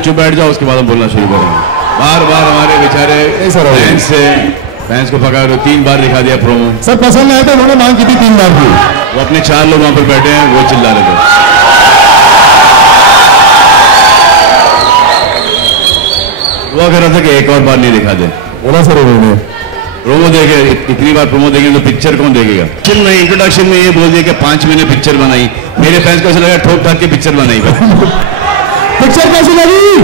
चुप बैठ जाओ, उसके बाद हम बोलना शुरू करेंगे। बार बार हमारे बेचारे फैंस को पका दो, 3 बार दिखा दिया प्रोमो। सर पसंद आया तो उन्होंने मांग की थी 3 बार की। वो अपने 4 लोग वहां पर बैठे हैं, वो चिल्ला रहे थे। वो कह रहा था कि एक और बार नहीं दिखा दे। बोला सर उन्होंने प्रोमो देखे, इतनी बार प्रोमो देखेंगे तो पिक्चर कौन देखेगा। इंट्रोडक्शन में ये बोल दिया कि 5 महीने पिक्चर बनाई। मेरे फैंस को ऐसा लगा ठोक ठाक के पिक्चर बनाई। पिक्चर कैसी लगी?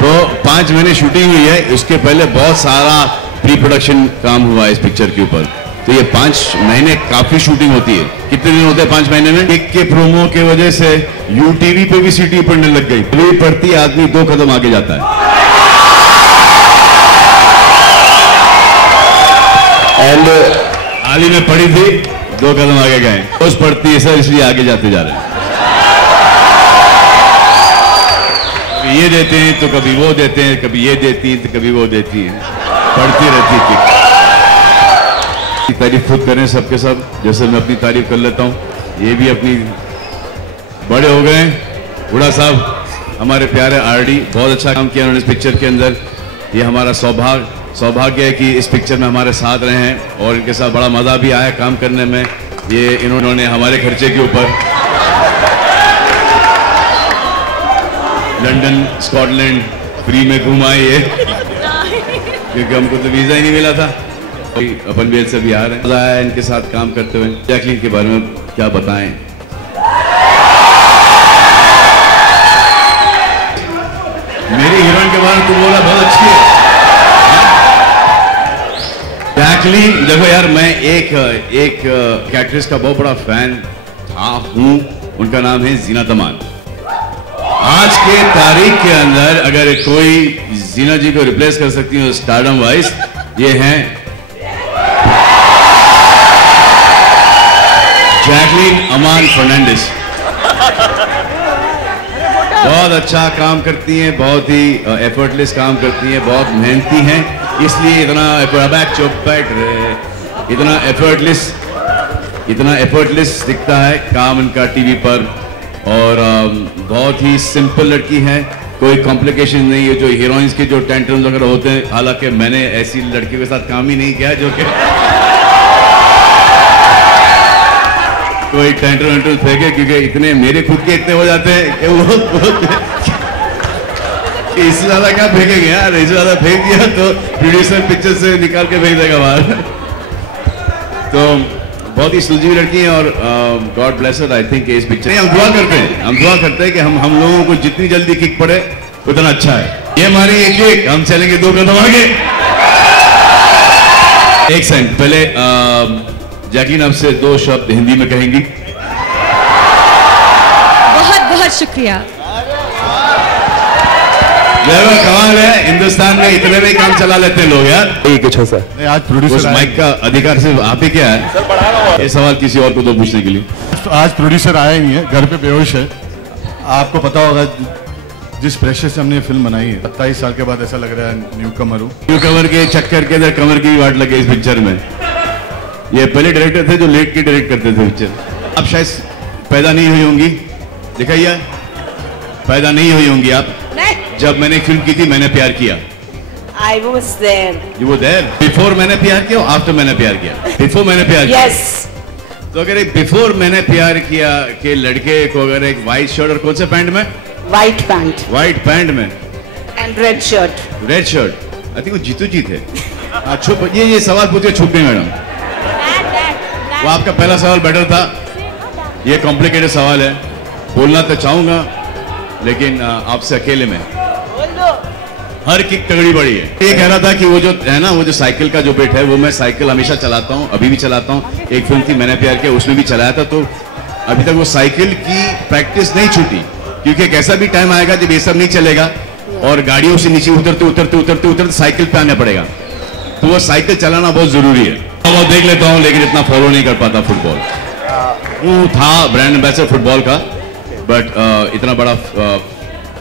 तो 5 महीने शूटिंग हुई है, उसके पहले बहुत सारा प्री प्रोडक्शन काम हुआ है इस पिक्चर के ऊपर। तो ये 5 महीने काफी शूटिंग होती है। कितने दिन होते हैं 5 महीने में? एक के प्रोमो के वजह से यूटीवी पे भी सीटी पड़ने लग गई। प्ले पड़ती आदमी 2 कदम आगे जाता है। एंड हाल ही में पड़ी थी, 2 कदम आगे गए। रोज पड़ती है सर, इसलिए आगे जाते जा रहे हैं। कभी ये देते हैं तो कभी वो देते हैं, कभी ये देती हैं तो कभी वो देती हैं, पढ़ती रहती थी। तारीफ खुद करें सबके सब, जैसे मैं अपनी तारीफ कर लेता हूँ। ये भी अपनी बड़े हो गए। बूढ़ा साहब हमारे प्यारे आरडी, बहुत अच्छा काम किया उन्होंने इस पिक्चर के अंदर। ये हमारा सौभाग्य है कि इस पिक्चर में हमारे साथ रहे हैं और इनके साथ बड़ा मजा भी आया काम करने में। ये इन्होंने हमारे खर्चे के ऊपर लंदन स्कॉटलैंड फ्री में घुमाए ये, क्योंकि हमको तो वीजा ही नहीं मिला था। अपन भी से भी आ रहे हैं, मजा आया इनके साथ काम करते हुए। जैकलीन के बारे में क्या बताएं। मेरी हीरोइन के बारे में तुम बोला बहुत अच्छी है जैकलीन। देखो यार, मैं एक एक्ट्रेस का बहुत बड़ा फैन हूँ। उनका नाम है जीनत अमान। आज के तारीख के अंदर अगर कोई जीना जी को रिप्लेस कर सकती है स्टारडम वाइज, ये हैं जैकलीन अमान फर्नांडिस। बहुत अच्छा काम करती हैं, बहुत ही एफर्टलेस काम करती हैं, बहुत मेहनती हैं, इसलिए इतना एफर्टलेस दिखता है काम इनका टीवी पर। और बहुत ही सिंपल लड़की है, कोई कॉम्प्लिकेशन नहीं है। जो हीरोइंस के जो टेंट्रम्स वगैरह होते हैं, हालांकि मैंने ऐसी लड़कियों के साथ काम ही नहीं किया जो कि कोई टेंट्रम फेंके, क्योंकि इतने मेरे खुद के इतने हो जाते हैं कि वो इससे ज्यादा क्या फेंकेंगे यार। इससे ज्यादा फेंक दिया तो प्रोड्यूसर पिक्चर से निकाल के फेंक देगा बाहर। तो बहुत ही सुलझी लड़की है और God bless her. I think इस पिक्चर हम दुआ करते हैं कि हम लोगों को जितनी जल्दी किक पड़े उतना अच्छा है। ये हमारी एक किक, हम चलेंगे 2 कदम आगे। एक सेकंड पहले जैकलीन आपसे 2 शब्द हिंदी में कहेंगी। बहुत बहुत शुक्रिया। कमाल है, हिंदुस्तान में इतने में काम चला लेते हैं लोग यार। अच्छा सर, आज प्रोड्यूसर माइक का अधिकार सिर्फ आप ही क्या है? ये सवाल किसी और को तो पूछने के लिए। आज प्रोड्यूसर आया ही नहीं है, घर पे बेहोश है। आपको पता होगा जिस प्रेशर से हमने फिल्म बनाई है, 27 साल के बाद ऐसा लग रहा है न्यू कमर के चक्कर के अंदर कमर की वाट लगे इस पिक्चर में। ये पहले डायरेक्टर थे जो लेट के डायरेक्ट करते थे पिक्चर। आप शायद पैदा नहीं हुई होंगी, दिखाइए, पैदा नहीं हुई होंगी आप जब मैंने फिल्म की थी मैंने प्यार किया। I was there. You were there? Before मैंने प्यार किया और आफ्टर मैंने प्यार किया? Before मैंने प्यार किया। Yes. तो अगर एक बिफोर मैंने प्यार किया के लड़के को अगर एक व्हाइट शर्ट और कौन से पैंट में? White pant. व्हाइट पैंट में And red shirt. Red shirt. I think वो जीतू जी थे। छुप ये सवाल पूछ के छुप गए मैडम। वो आपका पहला सवाल बेटर था, ये कॉम्प्लिकेटेड सवाल है, बोलना तो चाहूंगा लेकिन आपसे अकेले में। हर किक तगड़ी बड़ी है। ये कह रहा था कि वो जो है ना, वो जो साइकिल का जो बेट है, वो मैं साइकिल हमेशा चलाता हूँ, अभी भी चलाता हूँ। एक फिल्म थी मैंने प्यार किया, उसमें भी चलाया था। तो अभी तक वो साइकिल की प्रैक्टिस नहीं छूटी, क्योंकि एक ऐसा भी टाइम आएगा जब ये सब नहीं चलेगा और गाड़ियों से नीचे उतरते साइकिल पे आना पड़ेगा। तो वो साइकिल चलाना बहुत जरूरी है। वो देख लेता हूँ लेकिन इतना फॉलो नहीं कर पाता फुटबॉल। वो था ब्रांड एम्बेसडर फुटबॉल का, बट इतना बड़ा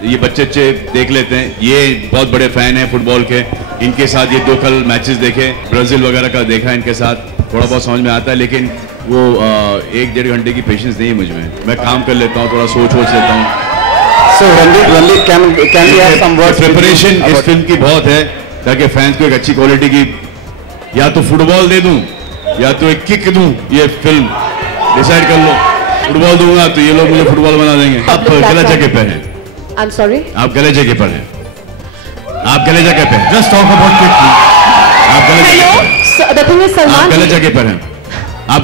ये बच्चे देख लेते हैं। ये बहुत बड़े फैन हैं फुटबॉल के। इनके साथ ये 2 कल मैचेस देखे, ब्राजील वगैरह का देखा इनके साथ, थोड़ा बहुत समझ में आता है। लेकिन वो 1-1.5 घंटे की पेशेंस नहीं है मुझ में। मैं काम कर लेता हूँ, थोड़ा सोच लेता हूँ। So Randeep, can we have some words? Preparation इस फिल्म की बहुत है ताकि फैंस को एक अच्छी क्वालिटी की या तो फुटबॉल दे दूं या तो एक किक दूं। ये फिल्म डिसाइड कर लो। फुटबॉल दूंगा तो ये लोग मुझे फुटबॉल बना देंगे। आप गलत जगह पे हैं। I'm sorry? आप गलत जगह पर हैं। आप गलत जगह पे हैं। Just talk about kick. आप गलत जगह पर हैं। So, the thing is, आप Salman, गलत जगह पर हैं। आप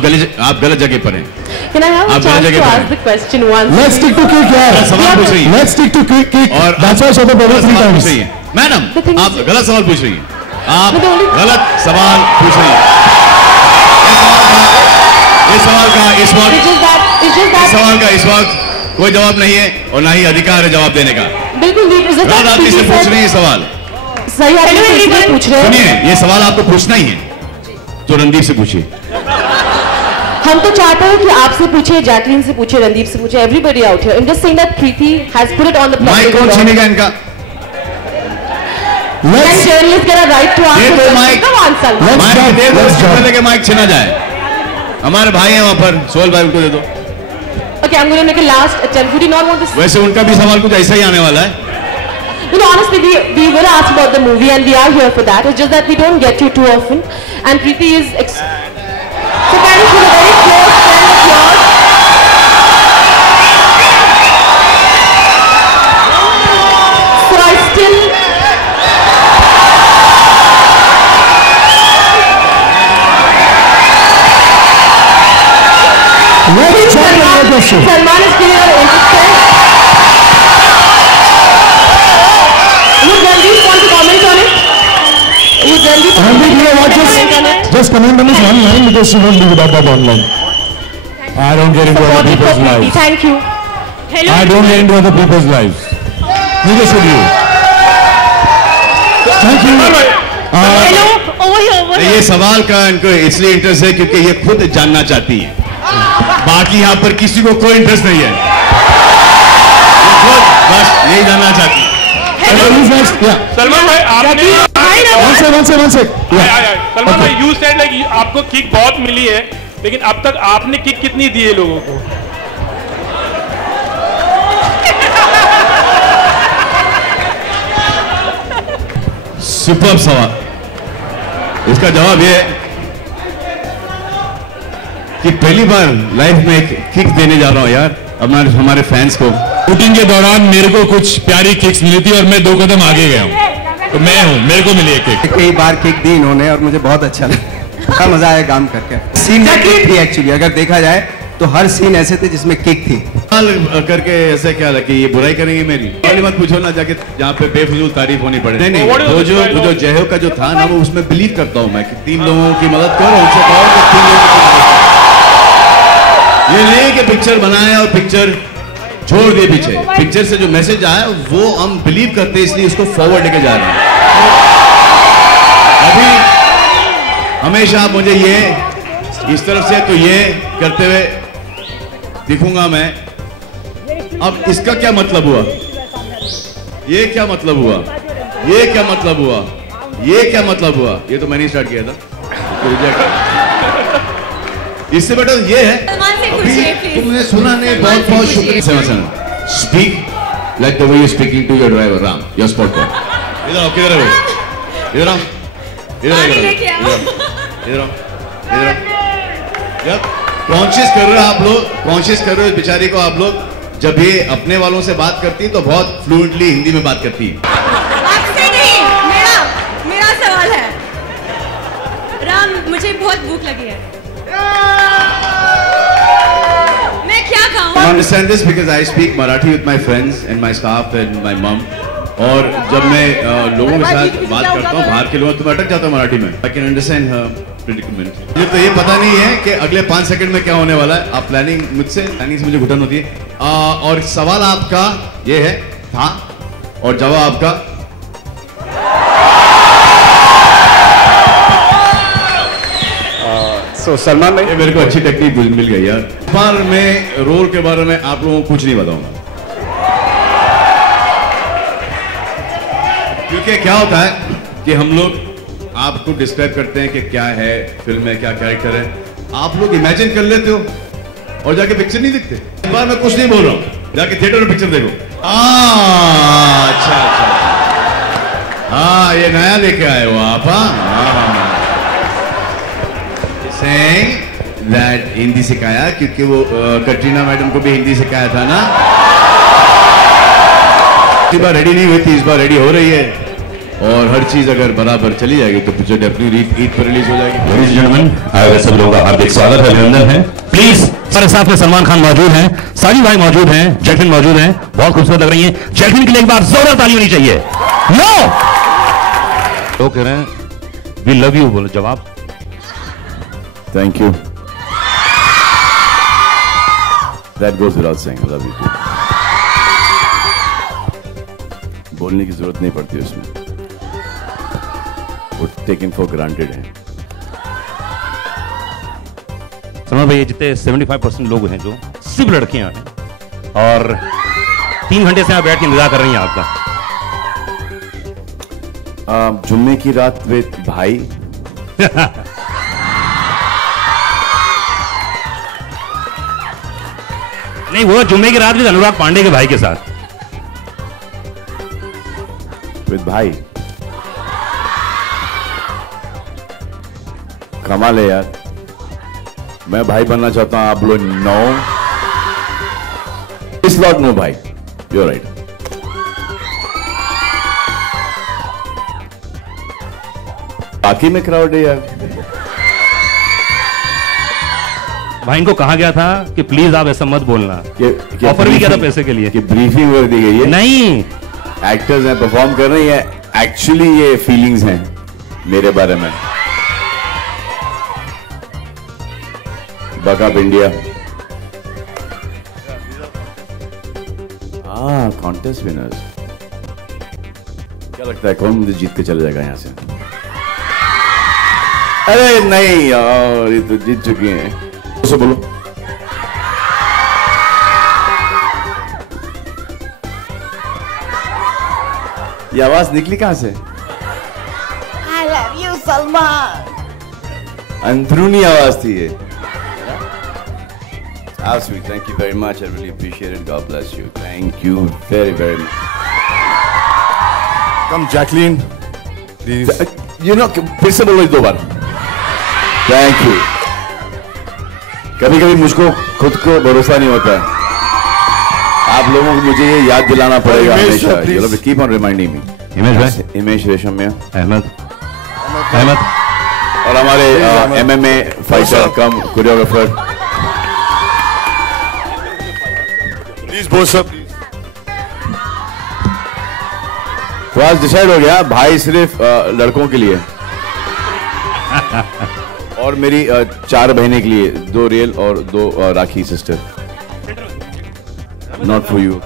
गलत जगह पर हैं। can I have a आप गलत chance जगह to पर ask हैं। the question once? Let's stick to kick, गलत यार. सवाल पूछ रही है। Let's stick to kick. और That's why I saw the गलत ball 3 सवाल पूछ times. रही है। मैडम, The thing is- आप गलत सवाल पूछ रही हैं। आप But the only- गलत सवाल पूछ रही हैं। इस सवाल का इस वक्त It's just इस that, सवाल का इस वक्त कोई जवाब नहीं है और ना ही अधिकार है जवाब देने का। बिल्कुल नहीं, it's just रात that आदमी से Preeti पूछ said- रही है सवाल। सही आदमी से इसलिए पूछ रहे हैं। सुनिए, ये सवाल आपको पूछना ही है तो रणदीप से पूछिए। हम तो चाहते हैं कि आपसे पूछे, जैकलीन से पूछे, रणदीप से पूछे, everybody out here. I'm just saying that Preeti has put it on the mike कौन छीनेगा इनका? Can Let's journalists get a right to ask ये a तो question? Mike- Come on, Salman. Let's mike jump, दे दो, let's इससे jump. पहले कि माइक छीना जाए। हमारे भाई हैं वहां पर, सोहेल भाई, उनको दे दो। Okay, I'm going to make a last attempt. Would you not want to? वैसे उनका भी सवाल कुछ ऐसा ही आने वाला है। You know, honestly, we will ask about the movie and we are here for that. It's just that we don't get you too often. And Preeti is... So can you she's a very close friend of yours? So I still... Let's jump in your question. Salman is feeling very interested. Would Randeep want to comment on it? Would Randeep want Randeep, you know what, to comment on it? just comment on this one line because she won't leave without that one line. I don't get into other Supportive for people's Preeti. lives. Thank you. I don't get into other people's lives. Neither should you. Thank you. Hello, over here. ये सवाल का इनको इसलिए interest है क्योंकि ये खुद जानना चाहती है। बाकी यहाँ पर किसी को कोई इंटरेस्ट नहीं है। ये खुद बस यही जानना चाहती है। Who's next? Yeah. सलमान भाई आपने One sec. Yeah. सलमान भाई यू सेड लाइक आपको किक बहुत मिली है, लेकिन अब तक आपने किक कितनी दी है लोगों को? सुपर सवाल। इसका जवाब ये है कि पहली बार लाइफ में एक किक देने जा रहा हूं यार हमारे फैंस को। शूटिंग के दौरान मेरे को कुछ प्यारी किक्स मिली थी और मैं 2 कदम आगे गया हूँ, तो मैं हूँ, मेरे को मिली है किक। कई बार किक दी इन्होंने और मुझे बहुत अच्छा लगा। बड़ा मजा आया काम करके। सीन में किक थी एक्चुअली, अगर देखा जाए तो हर सीन ऐसे थे जिसमें किक थी। सवाल करके ऐसे क्या लगे ये बुराई करेंगे मेरी? पहली मत पूछो ना जाके जहाँ पे बेफजूल तारीफ होनी पड़े। नहीं नहीं, वो जो जय हो का जो था ना, वो उसमें बिलीव करता हूँ मैं कि 3 लोगों की मदद करो, उनसे कहो कि 3 लोगों की मदद करो। ये नहीं कि पिक्चर बनाए और पिक्चर छोड़ दिए पीछे। पिक्चर से जो मैसेज आया वो हम बिलीव करते हैं, इसलिए उसको फॉरवर्ड लेके जा रहे हैं। अभी हमेशा आप मुझे ये इस तरफ से तो ये करते हुए दिखूंगा मैं। अब इसका क्या मतलब हुआ? ये क्या मतलब हुआ? ये क्या मतलब हुआ? ये क्या मतलब हुआ? ये तो मैंने स्टार्ट किया था। इससे बेटा ये है। सलमान से पूछिए प्लीज। तुमने सुना नहीं? बहुत बहुत शुक्रिया। Speak like the way you speaking to your driver Ram, your spot पर। इधर आओ, किधर है वो? इधर आओ, इधर आओ, इधर आओ, इधर आओ। कॉन्शियस कर रहे हो आप लोग, कॉन्शियस कर रहे हो बेचारी को आप लोग। जब ये अपने वालों से बात करती है तो बहुत फ्लुएंटली हिंदी में बात करती है। आपसे नहीं, मेरा सवाल है। राम, मुझे बहुत भूख लगी है, मैं क्या खाऊं? I understand this because I speak Marathi with my friends and my staff and my mom. और जब मैं लोगों के साथ बात करता हूँ, बाहर के लोगों, तो मैं अटक जाता हूँ मराठी में। I can understand her predicament. मुझे तो ये पता नहीं है कि अगले 5 सेकंड में क्या होने वाला है। आप प्लानिंग से मुझे घुटन होती है। और सवाल आपका ये है था और जवाब आपका सलमान भाई, ये मेरे को अच्छी टेक्निक मिल गई यार। बार में रोल के बारे में आप लोगों को कुछ नहीं बताऊंगा, क्योंकि क्या होता है कि हम लोग आपको डिस्क्राइब करते हैं कि क्या है फिल्म में, क्या कैरेक्टर है। आप लोग इमेजिन कर लेते हो और जाके पिक्चर नहीं दिखते। इस बार मैं कुछ नहीं बोल रहा हूं, जाके थिएटर में पिक्चर देखो। अच्छा अच्छा, हाँ ये नया लेके आए हो आप। सेइंग दैट हिंदी सिखाया क्योंकि वो कटरीना मैडम को भी हिंदी सिखाया था ना। इस बार रेडी नहीं हुई थी, इस बार रेडी हो रही है और हर चीज अगर बराबर चली जाएगी तो पिक्चर डेफिनेटली ईद पर रिलीज हो जाएगी। लेडीज एंड जेंटलमैन, आए हुए सब लोगों का हार्दिक स्वागत है, अभिनंदन है। प्लीज हमारे साथ में सलमान खान मौजूद हैं, साजिद भाई मौजूद हैं, जैकलिन मौजूद हैं, बहुत खूबसूरत लग रही हैं। जैकलिन के लिए एक बार जोरदार ताली होनी चाहिए। नो तो कह रहे हैं वी लव यू, बोलो जवाब। Thank you. That goes without saying I love you too. बोलने की जरूरत नहीं पड़ती उसमें, वो टेकन फॉर ग्रांटेड है। सलमान भाई, जितने 75% लोग हैं जो सिर्फ लड़कियां हैं और 3 घंटे से यहाँ बैठ के इंतजार कर रही हैं आपका। जुम्मे की रात विद भाई। नहीं, वो जुम्मे की रात भी अनुराग पांडे के भाई के साथ। विद भाई कमाल है यार। मैं भाई बनना चाहता हूं, आप लोग नो इस लॉट नो भाई, यू राइट। बाकी में क्राउड है यार। भाई इनको कहा गया था कि प्लीज आप ऐसा मत बोलना। ऑफर भी किया था पैसे के लिए कि ब्रीफिंग कर दी गई है। नहीं, एक्टर्स हैं, परफॉर्म कर रही हैं, एक्चुअली ये फीलिंग्स हैं मेरे बारे में। Backup India, contest winners. क्या लगता है कौन मुझे जीत के चले जाएगा यहां से? अरे नहीं यार, ये तो जीत चुकी हैं। उसे बोलो। ये आवाज निकली कहां से? I love you, Salman. अंदरूनी आवाज थी ये। How sweet, thank you very much. I really appreciate it. God bless you. Thank you very, very much. Come, Jacqueline, please. You know, फिर से बोलो 2 बार। Thank you. कभी कभी मुझको खुद को भरोसा नहीं होता है। आप लोगों को मुझे ये याद दिलाना पड़ेगा हमेशा। You have to keep on reminding me. Himesh Reshammiya, Ahmad और हमारे MMA fighter come choreographer. Please both up. तो आज डिसाइड हो गया, भाई सिर्फ लड़कों के लिए और मेरी 4 बहनें के लिए, 2 रियल और 2 राखी सिस्टर। Not for you.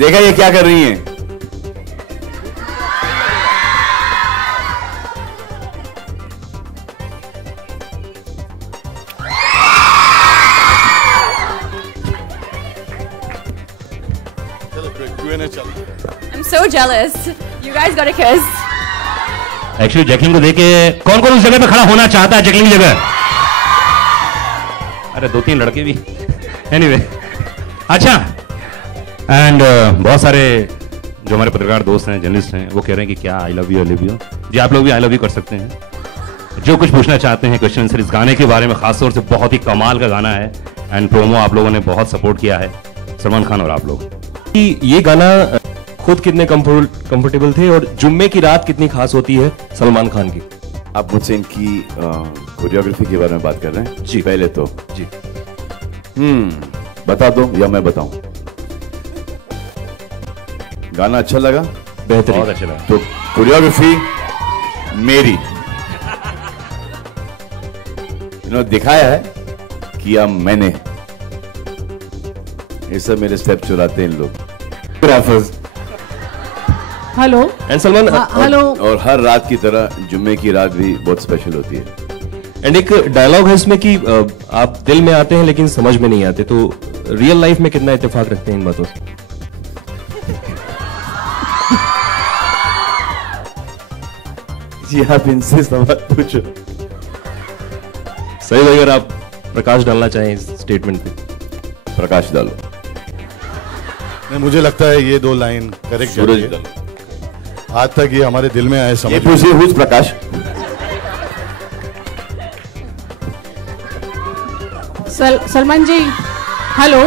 देखा ये क्या कर रही हैं? I'm so jealous. You guys got a kiss. Actually Jacqueline को देखे कौन कौन उस जगह पे खड़ा होना चाहता है जैकलिन की जगह? अरे 2-3 लड़के भी। एनीवे, अच्छा, एंड बहुत सारे जो हमारे पत्रकार दोस्त हैं, जर्नलिस्ट हैं, वो कह रहे हैं कि क्या आई लव यू जी। आप लोग भी आई लव यू कर सकते हैं। जो कुछ पूछना चाहते हैं क्वेश्चन आंसर इस गाने के बारे में, खासतौर से बहुत ही कमाल का गाना है एंड प्रोमो आप लोगों ने बहुत सपोर्ट किया है, सलमान खान और आप लोग। ये गाना खुद कितने कंफर्टेबल थे और जुम्मे की रात कितनी खास होती है सलमान खान की? आप मुझसे इनकी कोरियोग्राफी के बारे में बात कर रहे हैं? जी पहले तो जी बता दो या मैं बताऊं? गाना अच्छा लगा? बेहतरीन, बहुत अच्छा लगा। तो कोरियोग्राफी मेरी, इन्होंने दिखाया है, किया मैंने। ये सब मेरे स्टेप चुराते हैं इन लोग। हेलो एंड सलमान हेलो और हर रात की तरह जुम्मे की रात भी बहुत स्पेशल होती है। एंड एक डायलॉग है इसमें कि आप दिल में आते हैं लेकिन समझ में नहीं आते, तो रियल लाइफ में कितना इत्तेफाक रखते हैं इन बातों से? जी आप इनसे सवाल पूछो। सही भाई, अगर आप प्रकाश डालना चाहें इस स्टेटमेंट पे, प्रकाश डालो। नहीं, मुझे लगता है ये 2 लाइन करेक्ट सूरज है। डालो। आज तक ये हमारे दिल में आए ये समझ। पूछिए हुज प्रकाश। सलमान जी हेलो।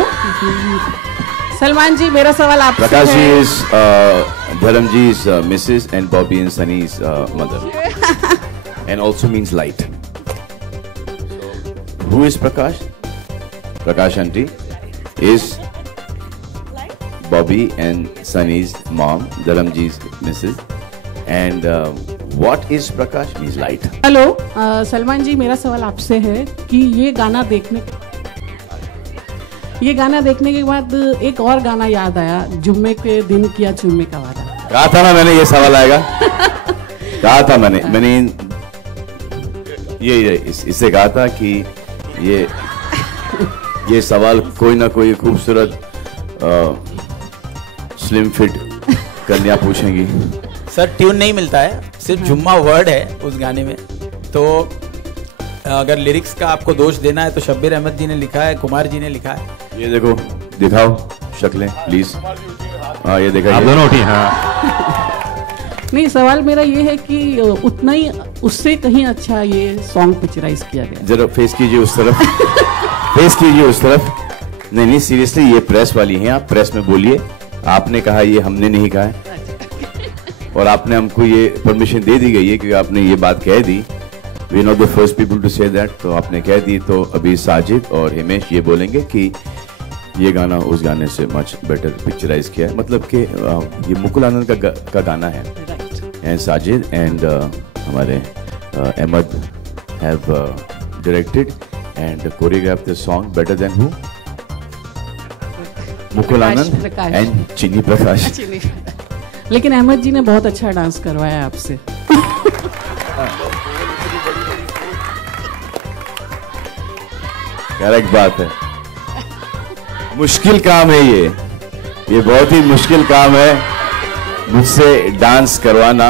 सलमान जी मेरा सवाल आपसे प्रकाश जी है। Is Dharamji's Mrs. and Bobby and Sunny's mother, and also means light. So, who is Prakash? Prakash auntie is Bobby and Sunny's mom, Dharamji's Mrs. And what is Prakash? Means light. Hello Salman ji मेरा सवाल आपसे है कि ये गाना देखने के बाद एक और गाना याद आया, जुम्मे के दिन किया चुम्मे का वादा। कहा था ना मैंने ये सवाल आएगा। कहा था मैंने ये इससे कहा था कि ये सवाल कोई ना कोई खूबसूरत स्लिम फिट कन्या पूछेंगी। सर ट्यून नहीं मिलता है, सिर्फ जुम्मा वर्ड है उस गाने में। तो अगर लिरिक्स का आपको दोष देना है तो शब्बीर अहमद जी ने लिखा है, कुमार जी ने लिखा है। ये देखो, दिखाओ शक्लें प्लीज। हाँ ये देखा, आप दोनों उठी। हाँ नहीं, सवाल मेरा ये है कि उतना ही उससे कहीं अच्छा ये सॉन्ग पिक्चराइज किया गया। जरा फेस कीजिए उस तरफ। फेस कीजिए उस तरफ। नहीं सीरियसली, ये प्रेस वाली हैं, आप प्रेस में बोलिए। आपने कहा, ये हमने नहीं कहा है। और आपने हमको ये परमिशन दे दी गई है क्योंकि आपने ये बात कह दी। We not the first people to say that, तो आपने कह दी। तो अभी साजिद और हिमेश ये बोलेंगे कि ये गाना उस गाने से मच बेटर पिक्चराइज किया है, मतलब कि ये मुकुल आनंद का गाना है। एंड साजिद एंड हमारे Ahmed have directed and choreograph the song better than who? Mukul Anand and Chinni Prakash. लेकिन अहमद जी ने बहुत अच्छा डांस करवाया आपसे। करेक्ट बात है। मुश्किल काम है ये बहुत ही मुश्किल काम है मुझसे डांस करवाना।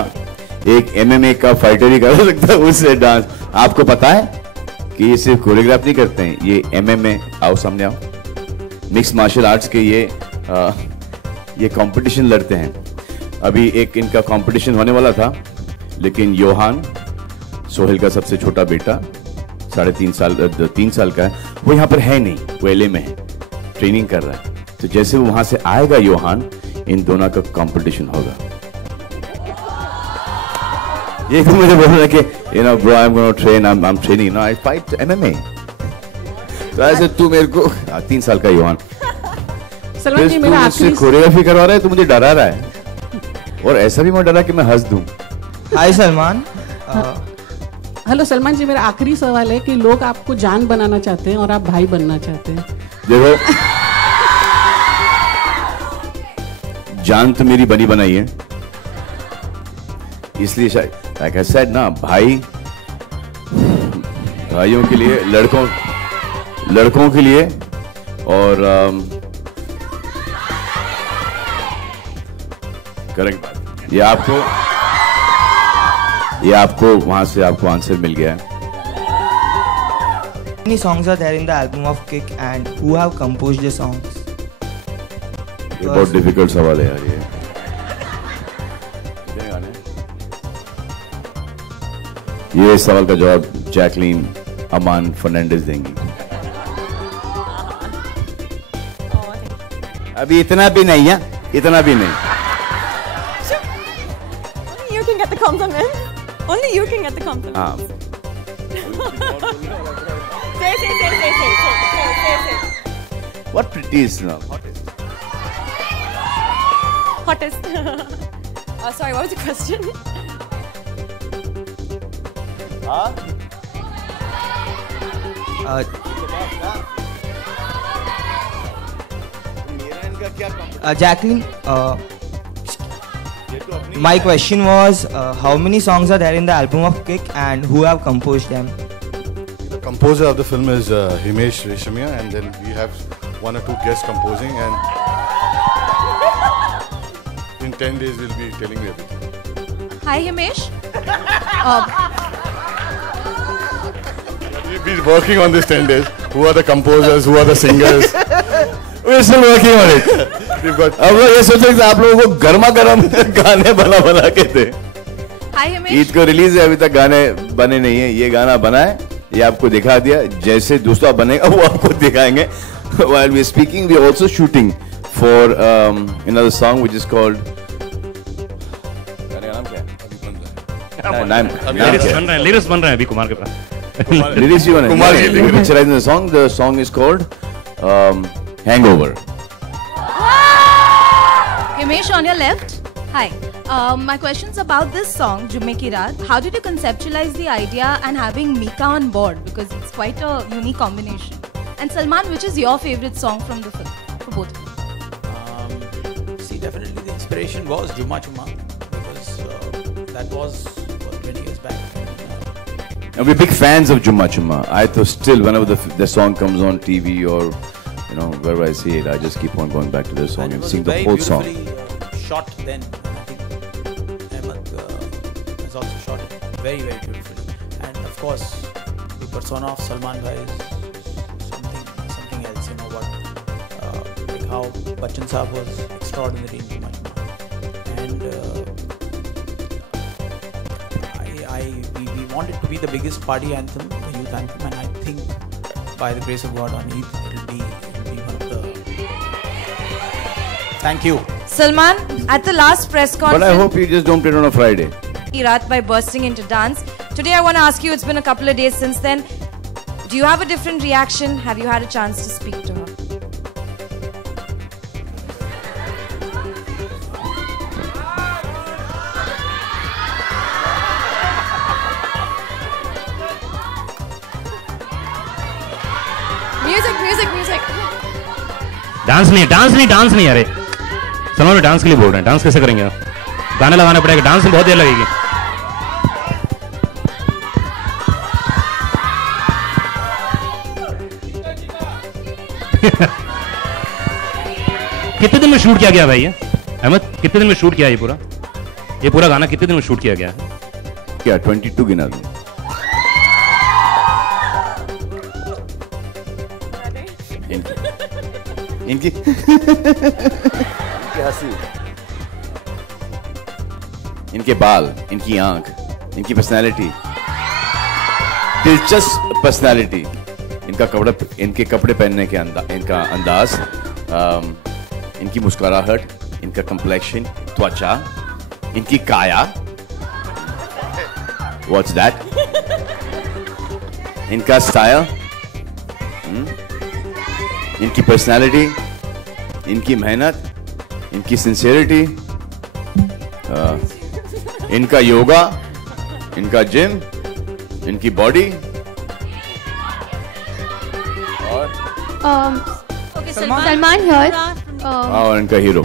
एक MMA का फाइटर ही कर सकता है मुझसे डांस। आपको पता है कि ये सिर्फ कोरियोग्राफ नहीं करते हैं, ये MMA, आओ सामने आओ, मिक्स मार्शल आर्ट्स के ये कंपटीशन लड़ते हैं। अभी एक इनका कंपटीशन होने वाला था, लेकिन योहान, सोहेल का सबसे छोटा बेटा, 3 साल का है, वो यहाँ पर है नहीं, वो LA में है, ट्रेनिंग कर रहा है। तो जैसे वो वहां से आएगा योहान, इन दोनों का कंपटीशन होगा। ये तो मुझे बोल रहा है कि you know bro, I am gonna train, I am training, no I fight MMA। तो ऐसे तू मेरे को 3 साल का योहान सलमान जी मेरा आखिरी कोरियोग्राफी करवा रहा है, तो मुझे डरा रहा है, और ऐसा भी मैं डरा कि मैं हंस दूं। हाय सलमान। हेलो सलमान जी मेरा आखिरी सवाल है कि लोग आपको जान बनाना चाहते हैं और आप भाई बनना चाहते हैं। देखो, जान तो मेरी बनी बनाई है, इसलिए शायद लाइक आई सेड ना, भाइयों के लिए, लड़कों के लिए, और करेक्ट बात, ये आपको वहां से आपको आंसर मिल गया है। Many songs are there in the album of Kick, and who have composed the songs? ये बहुत डिफिकल्ट सवाल है यार ये। ये सवाल का जवाब जैकलीन अमान फर्नांडिस देंगी। अभी इतना भी नहीं है, इतना भी नहीं। Only you can get the compliment. Only you can get the compliment. हाँ, Say. what pretty is now? Hottest. Sorry, what was the question? Jacqueline, My question was, how many songs are there in the album of Kick and who have composed them? The composer of the film is Himesh Reshamia, and then we have 1 or 2 guests composing, and in 10 days we'll be telling you everything. Hi Himesh. We've been working on this 10 days. Who are the composers? Who are the singers? We're still working on it. अब लोग ये सोच रहे थे आप लोगों को गर्मा गर्म गाने बना के दे। Hi Himesh. ईद को रिलीज है, अभी तक गाने बने नहीं है। ये गाना बना है, ये आपको दिखा दिया। जैसे दूसरा बनेगा वो आपको दिखाएंगे। While we are speaking, we are also shooting for another song which is called. गाने का नाम क्या है? लिरिक्स बन रहे हैं अभी कुमार के पास। लिरिक्स भी बने। कुमार की lyrics in the song. The song is called Hangover. Himesh, on your left. Hi. My question's about this song, Jumme Ki Raat. How did you conceptualize the idea and having Mika on board? Because it's quite a unique combination. And Salman, which is your favorite song from the film? For both of you. See, definitely the inspiration was Jumma Chumma. Because that was 20 years back. And we're big fans of Jumma Chumma. I thought still whenever the song comes on TV or wherever I see it, I just keep on going back to the song and sing the whole song. Shot then. I think Ahmed has also shot it very, very beautifully. And of course, the persona of Salman Bhai is something else. You know what? Like how Bachchan Saab was extraordinary in Jumma Chumma. And we want it to be the biggest party anthem, the youth anthem, and I think by the grace of God on Eid, it'll be one of the. Thank you. Salman, at the last press conference. But I hope you just don't play it on a Friday. Raat by bursting into dance. Today I want to ask you, it's been a couple of days since then. Do you have a different reaction? Have you had a chance to speak to her? Music. Dance नहीं अरे Salman dance के लिए बोल रहे हैं। Dance कैसे करेंगे? गाने लगाना पड़ेगा। डांस में बहुत देर लगेगी। कितने दिन में शूट किया गया भाई ये? अहमद, कितने दिन में शूट किया ये पूरा गाना कितने दिन में शूट किया गया? क्या 22 गिना दूं? इनकी हंसी, इनके बाल, इनकी आंख, इनकी पर्सनैलिटी, दिलचस्प पर्सनैलिटी, इनके कपड़े पहनने के इनका अंदाज, इनकी मुस्कुराहट, इनका कम्प्लेक्शन, त्वचा, इनकी काया, व्हाट्स दैट, इनका स्टाइल, इनकी पर्सनैलिटी, इनकी मेहनत, इनकी सिंसियरिटी, इनका योगा, इनका जिम, इनकी बॉडी और Salman here. और इनका हीरो।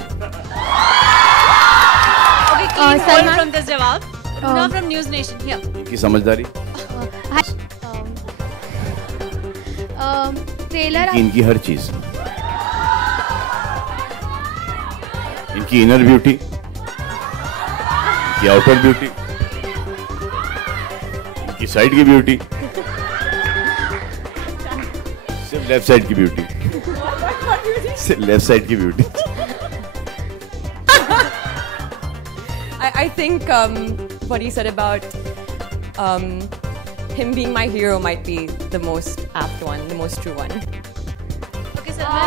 Salman from this जवाब. Now from News Nation here. इनकी समझदारी, ट्रेलर, इनकी हर चीज, इनकी इनर ब्यूटी, इनकी आउटर ब्यूटी, इनकी साइड की ब्यूटी, सिर्फ लेफ्ट साइड की ब्यूटी, सिर्फ लेफ्ट साइड की beauty. I think what he said about him being my hero might be the most apt one, the most true one. Okay, Salman.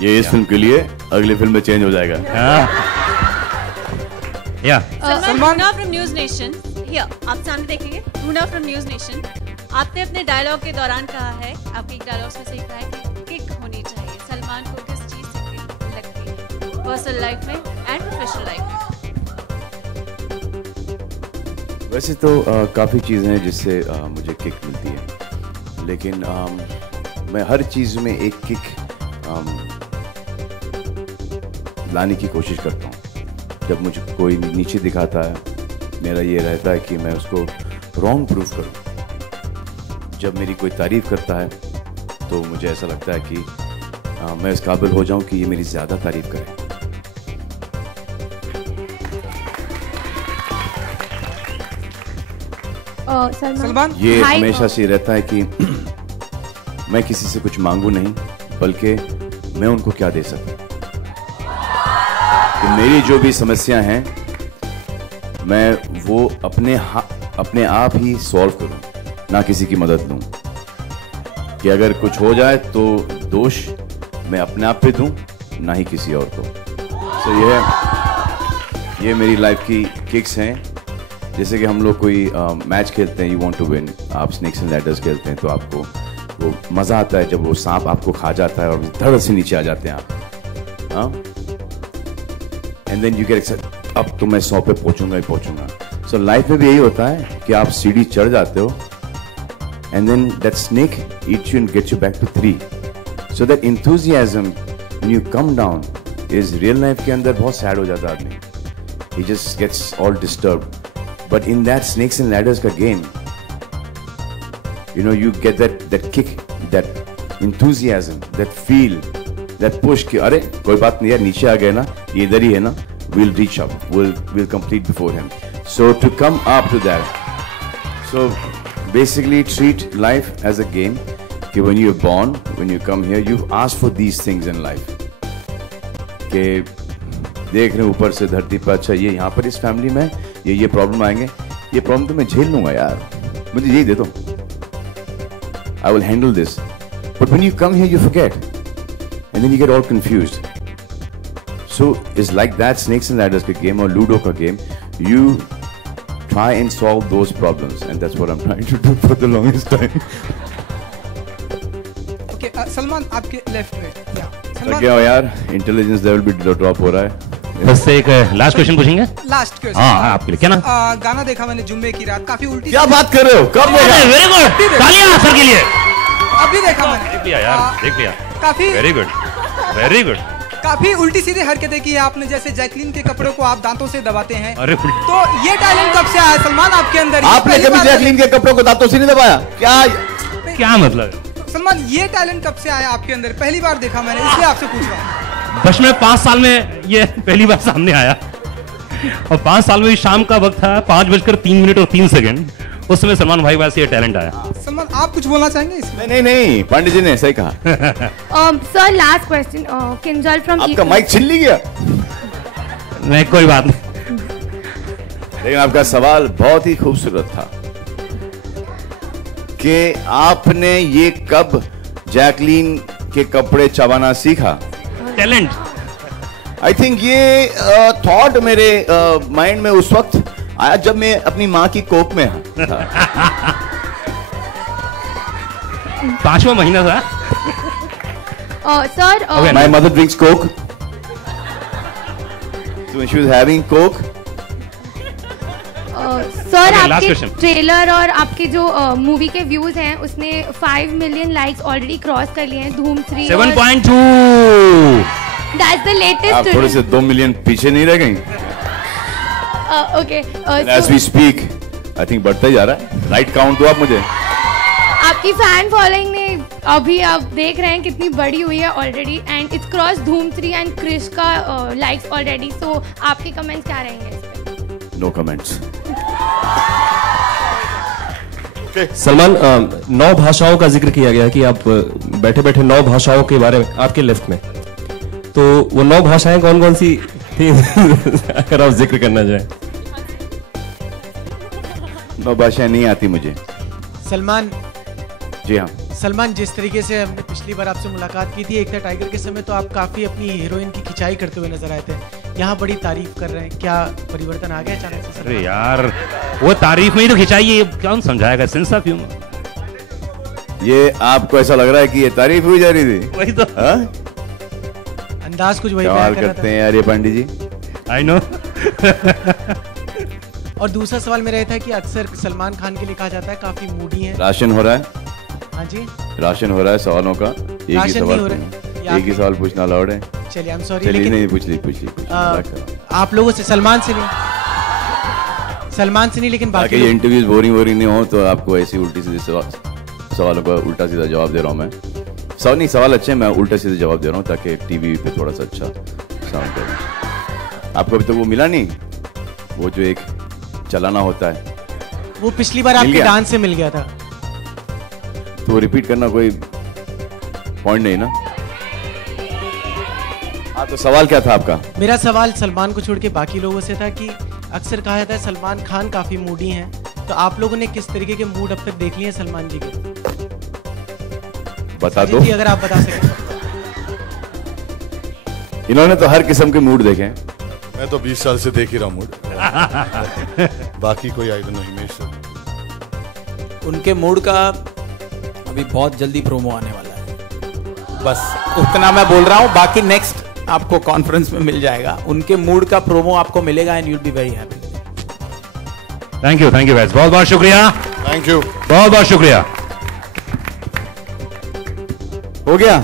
ये इस film के लिए अगली फिल्म में चेंज हो जाएगा। Salman from News Nation here. आप सामने देखेंगे। Runa from News Nation. आपने अपने डायलॉग के दौरान कहा है, आपके एक डायलॉग में से कहा है कि किक होनी चाहिए। सलमान को किस चीज से किक लगती है? पर्सनल लाइफ में एंड प्रोफेशनल लाइफ में? वैसे तो काफ़ी चीज़ें हैं जिससे मुझे किक मिलती है, लेकिन मैं हर चीज़ में एक किक लाने की कोशिश करता हूँ। जब मुझे कोई नीचे दिखाता है, मेरा ये रहता है कि मैं उसको रॉन्ग प्रूव करूँ। जब मेरी कोई तारीफ करता है तो मुझे ऐसा लगता है कि मैं इस काबिल हो जाऊं कि ये मेरी ज़्यादा तारीफ करे। सलमान, ये हमेशा से रहता है कि मैं किसी से कुछ मांगू नहीं, बल्कि मैं उनको क्या दे सकूं। तो मेरी जो भी समस्या हैं मैं वो अपने आप ही सॉल्व करूं, ना किसी की मदद लूं। कि अगर कुछ हो जाए तो दोष मैं अपने आप पे दूं, ना ही किसी और को। So ये मेरी लाइफ की किक्स हैं। जैसे कि हम लोग कोई मैच खेलते हैं, यू वांट टू विन, आप स्नेक्स एंड लैडर्स खेलते हैं, तो आपको वो मज़ा आता है जब वो सांप आपको खा जाता है और धड़ से नीचे आ जाते हैं आप, हाँ, and then you get excited, अब तो मैं 100 पे पहुंचूंगा ही पहुंचूंगा। सो लाइफ में भी यही होता है कि आप सीढ़ी चढ़ जाते हो and then that snake eats you and gets you back to 3. So that enthusiasm when you come down is real life के अंदर बहुत sad हो जाता है आदमी. He just gets all disturbed. But in that snakes and ladders का game, you know, you get that kick, that enthusiasm, that feel, that push कि अरे कोई बात नहीं यार, नीचे आ गए ना, ये इधर ही है ना, we'll reach up, we'll complete before him. So to come up to that, so basically treat life as a game. कि when you're born, when you come here, you've asked for these things in life. कि देख रहे ऊपर से धरती पर, अच्छा ये यहाँ पर इस फैमिली में ये प्रॉब्लम आएंगे, ये प्रॉब्लम तो मैं झेल लूंगा यार, मुझे यही दे दो, I will handle this. But when you come here, you forget, and then you get all confused. So it's like that snakes and ladders का game और लूडो का game. You try and solve those problems, and that's what I'm trying to do for the longest time. Okay, Salman आपके left में, सलमान क्या हो यार, intelligence level भी drop हो रहा है। बस एक लास्ट क्वेश्चन पूछेंगे। लास्ट क्वेश्चन, हाँ आपके लिए क्या ना, गाना देखा मैंने जुम्मे की रात, काफी उल्टी। क्या बात कर रहे हो, कब देखा? वेरी गुड, तालियां सर के लिए। अभी देखा मैंने, देख लिया यार, देख लिया, काफी वेरी गुड, वेरी गुड। काफी उल्टी सीधी हरकतें की है आपने, जैसे जैकलीन के कपड़ों को आप दांतों से दबाते हैं। अरे तो ये टैलेंट कब से आया सलमान आपके अंदर? आपने कभी जैकलीन के कपड़ों को दांतों से नहीं दबाया क्या? क्या मतलब सलमान, ये टैलेंट कब से आया आपके अंदर? पहली बार देखा मैंने, इसलिए आपसे पूछ रहा हूँ। बस में 5 साल में ये पहली बार सामने आया, और 5 साल में शाम का वक्त था, 5:03 और 3 सेकंड, उस समय सलमान भाई पास ये टैलेंट आया। सलमान आप कुछ बोलना चाहेंगे इसमें? नहीं, पंडित जी ने सही कहा। Sir last question, Kinjal from आपका माइक छिल गया। नहीं कोई बात नहीं, लेकिन आपका सवाल बहुत ही खूबसूरत था कि आपने ये कब जैकलीन के कपड़े चबाना सीखा? टैलेंट। आई थिंक ये थॉट मेरे माइंड में उस वक्त आया जब मैं अपनी माँ की कोख में था। 5वां महीना था। Sir my mother drinks coke, so when she was having coke. Sir आपके ट्रेलर और आपके जो मूवी के व्यूज हैं उसने 5 मिलियन लाइक्स ऑलरेडी क्रॉस कर लिए हैं। धूम 3 7.2 दैट्स द लेटेस्ट। आप थोड़े से 2 मिलियन पीछे नहीं रह गई? Okay, as we speak, I think बढ़ता ही जा रहा है। राइट काउंट दो आप मुझे। आपकी फैन फॉलोइंग ने अभी आप देख रहे हैं कितनी बड़ी हुई है ऑलरेडी, एंड इट्स क्रॉस धूम 3 एंड क्रिश का लाइक्स ऑलरेडी। सो आपके कमेंट्स क्या रहेंगे इस पे? No comments. सलमान, 9 भाषाओं का जिक्र किया गया कि आप बैठे बैठे 9 भाषाओं के बारे में, आपके लेफ्ट में, तो वो 9 भाषाएं कौन कौन सी थी? अगर आप जिक्र करना चाहें। 9 भाषाएं नहीं आती मुझे। सलमान जी हाँ। सलमान, जिस तरीके से हमने पिछली बार आपसे मुलाकात की थी एकता टाइगर के समय, तो आप काफी अपनी हीरोइन की खिंचाई करते हुए नजर आए थे। यहाँ बड़ी तारीफ कर रहे हैं, क्या परिवर्तन आ गया अचानक से? अरे यार वो तारीफ में ही तो खिंचाई है, कौन समझाएगा? Sense of humour. ये आपको ऐसा लग रहा है कि ये तारीफ हुई जा रही थी? वही तो। अंदाज कुछ वही सवाल करते हैं यार ये पंडित जी। I know. और दूसरा सवाल मेरा ये था कि अक्सर सलमान खान के लिए कहा जाता है काफी मूडी है। राशन हो रहा है? हाँ जी, राशन हो रहा है सवालों का, एक ही राशन नहीं सवाल हो रहा है। एक ही सवाल पूछना अलाउड है। चलिए, I'm sorry, चलिए लेकिन नहीं पूछ ली आप लोगों से सलमान से नहीं, लेकिन बाकी ये इंटरव्यूज बोरिंग नहीं हो तो आपको ऐसी उल्टी सीधी सवालों का उल्टा सीधा जवाब दे रहा हूँ मैं। सवाल अच्छे हैं, मैं उल्टा सीधा जवाब दे रहा हूँ ताकि टीवी पे थोड़ा सा अच्छा साउंड करे। आपको अभी तक वो मिला नहीं, वो जो एक चलाना होता है, वो पिछली बार आपके डांस से मिल गया था, तो रिपीट करना कोई पॉइंट नहीं ना। हाँ, तो सवाल क्या था आपका? मेरा सवाल सलमान को छोड़ के बाकी लोगों से था कि अक्सर कहा जाता है सलमान खान काफी मूडी हैं, तो आप लोगों ने किस तरीके के मूड अब तक देख लिए हैं सलमान जी के? बता दो अगर आप बता सकें। इन्होंने तो हर किस्म के मूड देखे हैं। मैं तो 20 साल से देख ही रहा हूँ मूड। बाकी कोई I don't know Himesh sir. उनके मूड का अभी बहुत जल्दी प्रोमो आने वाला है, बस उतना मैं बोल रहा हूँ, बाकी नेक्स्ट आपको कॉन्फ्रेंस में मिल जाएगा। उनके मूड का प्रोमो आपको मिलेगा and you will be very happy. Thank you guys, बहुत बहुत शुक्रिया। थैंक यू, बहुत बहुत शुक्रिया। हो गया।